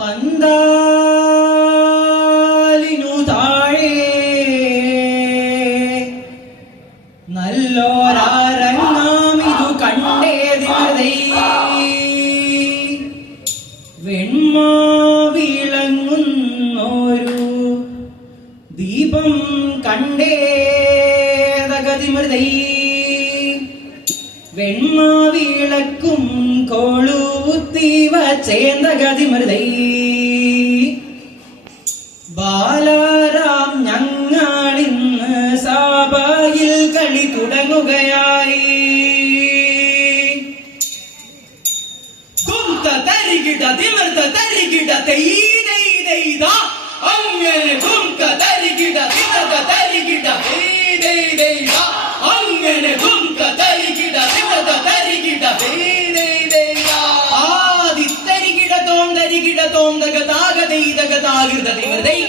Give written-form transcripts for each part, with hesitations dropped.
പന്താലിനു താഴെ നല്ലോരാരങ്ങാമിതു കണ്ടേതിമതൈ വെണ്മാവിളങ്ങുന്നൊരു ദീപം കണ്ടേതകതിമൃതൈ വെണ്മാവിളക്കും കൊളുത്തിവ ചേന്തകതിമൃതൈ ബാലാരാം ഞങ്ങളിന്ന് സഭയിൽ കളി തുടങ്ങുകയായി. തരികിട തിമിർത്ത തരികിട തെയ്ത അങ്ങനെ ഗുംക തരികിട തിമിർത്ത തരികിട തെയ്ത അങ്ങനെ ഗുംക തരികിട തിമിർത്ത തരികിട തെയ്ത ആദിത്തരികിട തോന്തരികിട തോന്തകതാകതൈതകതാകൃതൈ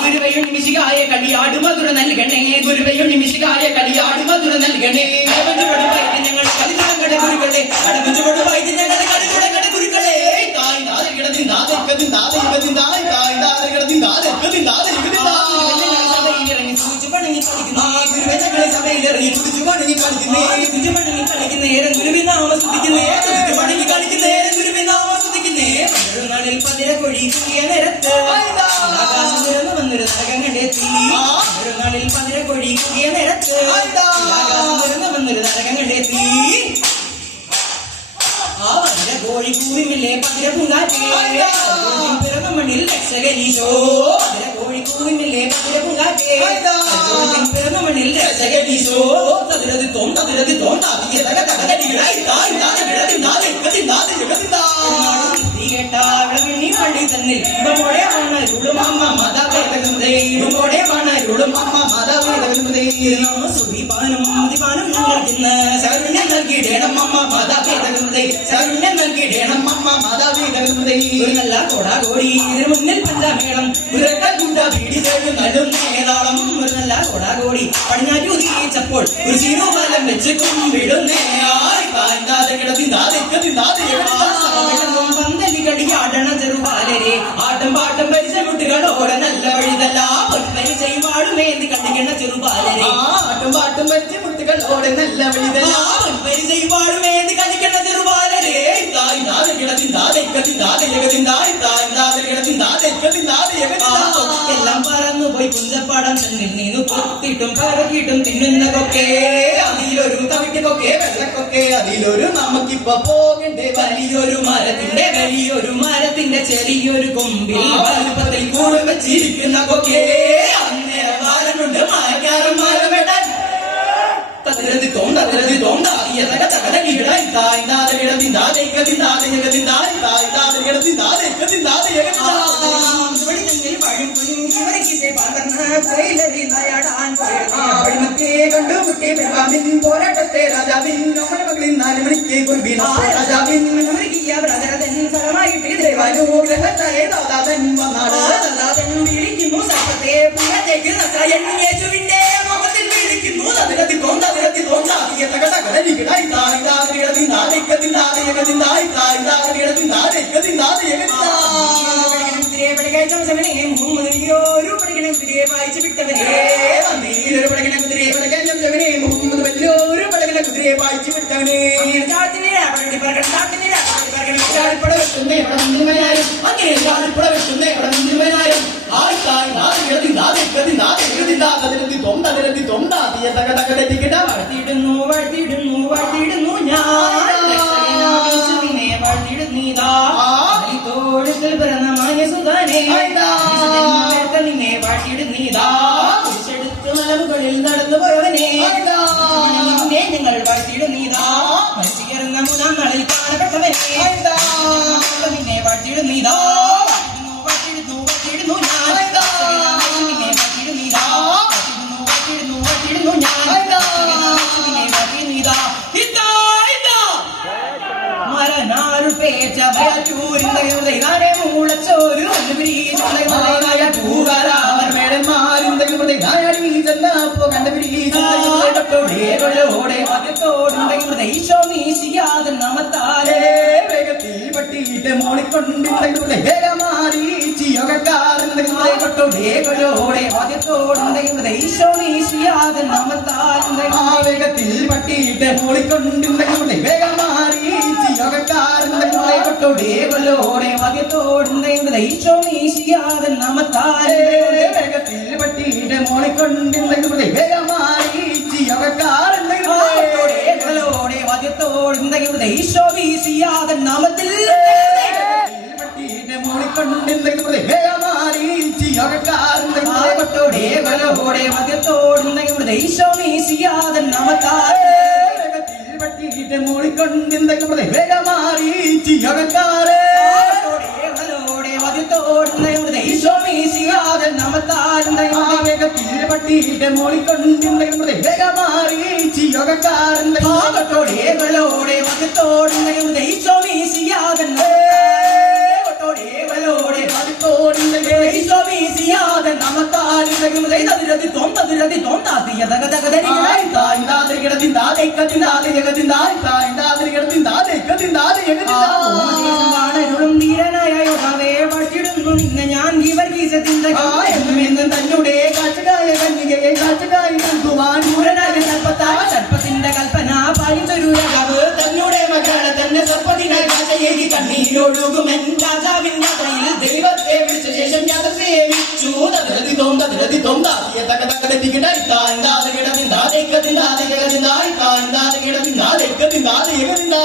ഗുരുവയുണിമിശികായ കളിയാടു മധുര നൽകണേ ഗുരുവയുണിമിശികായ കളിയാടു മധുര നൽകണേ ഞങ്ങൾ കളിതുടങ്ങട ഗുരുക്കളെ അടകുചുവടുവായിട്ട് ഞങ്ങൾ കളിതുടങ്ങട ഗുരുക്കളെ തായ് നാദകിടതിന്താദ സഭയിലിറങ്ങി കുതിച്ചു പണങ്ങി കളിക്കുന്നേരം ഗുരുവിനാമ സ്തുതിക്കുന്നേ നാളിൽ പതിര കൊഴിക്കിയ നിരത്ത് ആകാശം തുറന്നു വന്നൊരു നരകം കണ്ടെത്തി. ഒരു നാളിൽ പതിര കൊഴിക്കിയ നിരത്ത് ആകാശം തുറന്നു വന്നൊരു നരകം കണ്ടെത്തി. ആ പതിര കോഴി കൂവിമില്ലേ പതിര പൂങ്കാറ്റേ പിറന്ന മണ്ണിൽ രക്ഷകനീശോ. പതിര കോഴി കൂവിമില്ലേ പതിര പൂങ്കാറ്റേ പിറന്ന മണ്ണിൽ രക്ഷകനീശോ. തതിരതി തോം താതിയെ തക തകടികളായി തായ് കേട്ടാവിളി പള്ളി തന്നിൽ ഇവമോടെ മണരുളും അമ്മ മാതാവേദകൃതേ ഇവമോടെ മണരുളും അമ്മ മാതാവേദകൃതേ സുദീപാനം മതിപാനം ഞങ്ങൾക്കിന്ന് ശരണ്യം നൽകിയിടേണം അമ്മ മാതാവേദകൃതേ ശരണ്യം നൽകിയിടേണം അമ്മ മാതാവേദകൃതേ. ഒരു നല്ല കോടാകോടി ഇതിനു മുന്നിൽ പഞ്ചാമേളം ഉരക്കൂട്ട വീടി തേടി നടും നേതാളം. ഒരു നല്ല കോടാകോടി പടിഞ്ഞാറ്റി ഉദിച്ചപ്പോൾ ഒരു സീനോപാലം വെച്ച് കുമ്പിടുന്നേ പന്തലികളിയാടണ ചെറുപാലരെ ആട്ടം പാട്ടം പരിചയ കുട്ടികളോടെ നല്ല വഴിതല്ല പരിചയം പാടുമേന്തി കണ്ടിക്കണ ചെറുപാലരെ ആട്ടം പാട്ടും പരിചയ കുട്ടികളോടെ നല്ല വഴിതല്ല പരിചയം പാടുമേന്തി കണ്ടിക്കണ ചെറുപാലരെ എല്ലാം പറന്നുപോയി കുഞ്ചപ്പാടം തന്നിൽ നീന്നു കൊത്തിട്ടും പറക്കിട്ടും തിന്നുന്നതൊക്കെ അതിലൊരു തവിട്ടൊക്കെ വെള്ളക്കൊക്കെ അതിലൊരു നമുക്കിപ്പോ പോകണ്ടേ വലിയൊരു മരത്തിന്റെ ചെറിയൊരു കൊമ്പിൽ വലുപ്പത്തിൽ കൂടെ വെച്ചിരിക്കുന്ന കൊക്കെ അന്നേരം വാരമുണ്ട് മരക്കാരൻ മരം വെട്ടാൻ തതിരതി തോണ്ട പോരാട്ടത്തെ രാജാവിൻ മകളിൽ 4 മണിക്ക് രാജാവിൻ ഫലമായിട്ട് ദേവാനുഗ്രഹത്തായ ദാദാതൻ വന്നാട് ദാദാതൻ വിളിക്കുന്നു സത്യത്തെ പുറത്തേക്ക് യേശുവിന്റെ മുഖത്തിൽ വിളിക്കുന്നു തതിരതി തോണ്ട വായിച്ചു വിട്ടവനെ വായിച്ചു വിട്ടവനെ വാഴ്ത്തിയിടുന്നു ഞാനെ വാഴ്ത്തിയിടുന്നീതാ തോഴത്തിൽ പിറന്ന മാന്യസുധാനെ നിന്നെ വാഴ്ത്തിയിടുന്നീതാ കുരിശെടുത്ത് മലമുകളിൽ നടന്നു പോയവനെ നിങ്ങൾ വാഴ്ത്തിയിടുന്നീതാ മരിച്ചിറങ്ങ 3-ാം നാളിൽ കാണപ്പെട്ടവനെ നിന്നെ വാഴ്ത്തിയിടുന്നീതാ വാഴ്ത്തിയിടുന്നു ഞാൻ നിന്നെ വാഴ്ത്തിയിടുന്നീതാ വാഴ്ത്തിയിടുന്നു ഞാൻ നിന്നെ വാഴ്ത്തിയിടുന്നീതാ മരനാരു പേച്ച ഭയച്ചൂരിന്തേ മൂളച്ചോരു പൂകാരാമർ മേടന്മാരിന്തേ കണ്ടുപിടിച്ചോടെ മതത്തോടുണ്ടെങ്കിൽ ഈശോ നീശിയാതെ നമത്താരേ വേഗത്തിൽ പട്ടിയിട്ട് മോളിക്കൊണ്ടിരുന്നെങ്കിലൂടെ വേഗമാറി ചിയോഗക്കാരനെങ്കിലൂടെ കൊട്ടോടെ കൊലോടെ വാദ്യത്തോടുണ്ടെങ്കിലൂടെ ഈശോ വീശിയാതെ നാമത്താൽ ആ വേഗത്തിൽ പട്ടിയിട്ട് മോളിക്കൊണ്ടിരുന്നെങ്കിലൂടെ വേഗമാറി ചിയോഗക്കാരനെങ്കിലൂടെ കൊട്ടോടെ കൊലോടെ വാദ്യത്തോടുണ്ടെങ്കിലൂടെ ഈശോ വീശിയാതെ നാമത്താൽ വേഗത്തിൽ പട്ടിയിട്ട് മോളിക്കൊണ്ടിരുന്നെങ്കിലൂടെ വേഗമാറി ചിയോഗക്കാരനെങ്കിലൂടെ കൊലോടെ വാദ്യത്തോടുണ്ടെങ്കിലൂടെ ഈശോ വീശിയാതെ നാമത്തിൽ പട്ടിയിട്ട് മോളിക്കൊണ്ടിരുന്നെങ്കിലൂടെ വേഗമാറി ചിയോഗക്കാരനെങ്കിലൂടെ കൊട്ടോടെ കൊലോടെ വാദ്യത്തോടുണ്ടെങ്കിലൂടെ ഈശോ വീശിയാതെ നാമത്താൽ പട്ടിയിട്ട് മോളിക്കൊണ്ടിരുന്നെങ്കിലൂടെ വേഗമാറി ചിയോഗക്കാരെ ഈശോ വീശിയാതെ നാമത്താൽ വേഗത്തിൽ പട്ടിയിട്ട് മോളിക്കൊണ്ടിരുന്നെങ്കിലൂടെ വേഗമാറി ചിയോഗക്കാരന്റെ ഭാഗത്തോടെ കളോടെ വകത്തോടുണ്ടെങ്കിലൂടെ ഈശോ വീശിയാതെ ഈശോ വീശിയാതെ നാമത്താൽ അതിരതി തോന്തതിരതി തോന്താതിയ തകതകതരികളായി താഴ്ന്നാതെ കിടത്തിന്താതെ കത്തിന്താതെ ജഗത്തിന്തായി താഴ്ന്നാതെ കിടത്തിന്താതെ കത്തിന്താതെ ജഗത്തിന്താണരുളും ധീരനായ യോധാവേ പട്ടിടുന്നു നിന്നെ ഞാൻ ഗീവർഗീസത്തിന്റെ എന്നും തന്നുടെ കാച്ചകായ കന്യകയെ കാച്ചകായി നൽകുവാൻ പൂരനായ സർപ്പത്തിന്റെ കൽപ്പന പാലിച്ചൊരു രാജാവ് തന്നുടെ മകളെ തന്നെ സർപ്പത്തിനായി കാച്ചയേകി കണ്ണീരൊഴുകുമെൻ രാജാവിൻ യാത്രയിൽ ദൈവത്തെ വിളിച്ച ശേഷം യാത്ര സേവിച്ചു തതിരതി തോന്തതിരതി തോന്താതിയ തകതകതരികിടായി താഴ്ന്നാതെ കിടത്തിന്താതെ കത്തിന്താതെ ജഗത്തിന്തായി താഴ്ന്നാതെ കിടത്തിന്താതെ കത്തിന്താതെ ജഗത്തിന്താ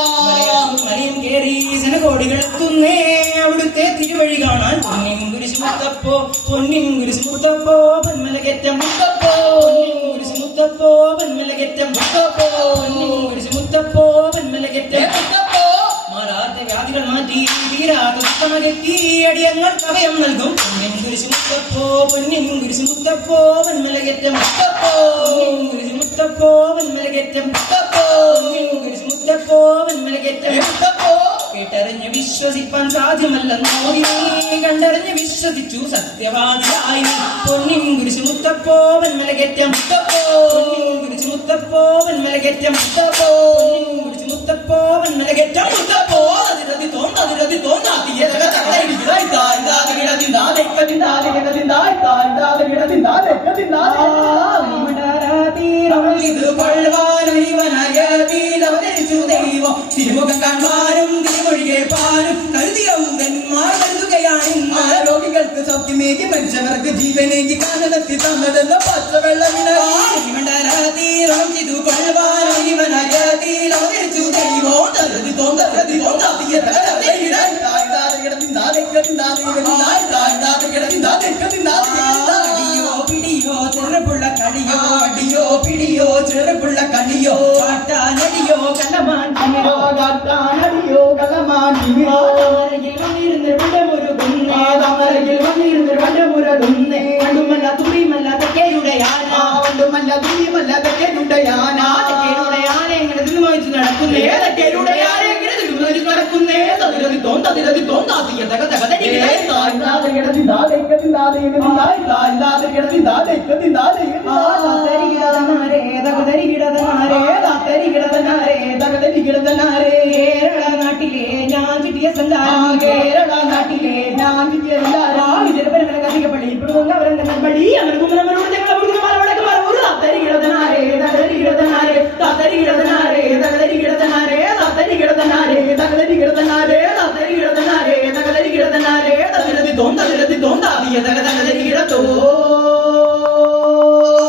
മറിയം കേറി ജനകോടികളെത്തുന്നേ അവിടുത്തെ തിരുവഴി കാണാൻ പൊന്നിൻ കുരിശ് മുത്തപ്പോ പൊന്നിൻ കുരിശ് മുത്തപ്പോ പൊന്മലകേറ്റം മുത്തപ്പോ കുരിശ് മുത്തപ്പോ പൊന്മലകേറ്റം മുത്തപ്പോ പൊന്നിൻ കുരിശ് മുത്തപ്പോ പൊന്മലകേറ്റം മുത്തപ്പോ മാറാത്ത വ്യാധികൾ മാറ്റി തീരാത്ത ഉത്തമകെത്തി അടിയങ്ങൾക്ക് അഭയം നൽകും പൊന്നിൻ കുരിശ് മുത്തപ്പോ പൊന്നിൻ കുരിശ് മുത്തപ്പോ പൊന്മലകേറ്റം മുത്തപ്പോ കുരിശ് മുത്തപ്പോ പൊന്മലകേറ്റം മുത്തപ്പോ കുരിശ് മുത്തപ്പോ പൊന്മലകേറ്റം മുത്തപ്പോ കേട്ടറിഞ്ഞ് വിശ്വസിപ്പാൻ സാധ്യമല്ലെന്നോ നീ കണ്ടറിഞ്ഞ് വിശ്വസിച്ചു സത്യവാദിയായി പൊന്നിൻ കുരിശ് മുത്തപ്പോ പൊന്മലകേറ്റം മുത്തപ്പോ കുരിശ് മുത്തപ്പോ പൊന്മലകേറ്റം മുത്തപ്പോ കുരിശ് മുത്തപ്പോ പൊന്മലകേറ്റം മുത്തപ്പോ അതിരതി തോന്തതിരതി തോന്നാതിയ തകതകതരികിടായി താഴ്ന്നാതെ കിടത്തിന്താതെ കത്തിന്താതെ ജഗത്തിന്തായി താഴ്ന്നാതെ കിടത്തിന്താതെ കത്തിന്താതെ ഇത് കൊള്ളുവാനൊരുവനായ തീരവതരിച്ചു ദൈവം തിരുമുഖം കാണുവാനും തിരുമൊഴികെ പാനും കരുതിയൗരന്മാർ കരുതുകയാണ് രോഗികൾക്ക് സൗഖ്യമേകി മനുഷ്യർക്ക് ജീവനേകി കാനനത്തിൽ തന്നതെന്ന പച്ചവെള്ളമിനീരം ചെയ്തു കൊള്ളുവാനൊരുവനായ തീരവതരിച്ചു ദൈവം തരുതി തോന്തരുതി തോന്നാതിയ താഴ്ന്നാതെ കിടത്തിന്താതെ കത്തിന്താതെ താഴ്ന്നാതെ കിടത്തിന്താതെ കത്തിന്താതെ പിടിയോ ചെറുപുള്ള കളിയോ അടിയോ പിടിയോ ചെറുപുള്ള കളിയോ കാട്ടാനടിയോ കലമാൻ കാട്ടാനടിയോ കലമാൻ വന്നിരുന്ന് വണ്ടമുരുകുന്നേ തമരയിൽ വന്നിരുന്ന് വണ്ടമുരുകുന്നേ വണ്ടുമല്ല തുറിമല്ല തെക്കേരുടെ ആന വണ്ടുമല്ല തുറിമല്ല തെക്കേരുടെ ആന തെക്കേരുടെ ആന എങ്ങനെ തിരുമോഹിച്ച് നടക്കുന്നേ തെക്കേരുടെ ആന എങ്ങനെ തിരുമോഹിച്ച് നടക്കുന്നേ തതിരതി തോന്തതിരതി തോന്നാതിയ തകതകതരികിടായി താഴ്ന്നാതെ കിടത്തിന്താതെ കത്തിന്താതെ ജഗത്തിന്തായി താഴ്ന്നാതെ കിടത്തിന്താതെ കത്തിന്താതെ കേരള നാട്ടിലെ ഞാൻ കിട്ടിയ സഞ്ചാരം കേരള നാട്ടിലെ ഞാൻ കിട്ടിയ സഞ്ചാരം ഇപ്പോഴും അവരുടെ പള്ളി അവർക്കും നമ്മളോട് മലവടക്ക് മറവൂർ തത്തരികിടതനാരേ തകതരികിടതനാരേ തത്തരികിടതനാരേ തകതരികിടതനാരേ തത്തരികിടതനാരേ തകതരികിടതനാരേ തത്തരികിടതനാരേ തകതരികിടതനാരേ തകതരി തോന്തതിരത്തി തോന്താതിയ തകതരികിടത്തോ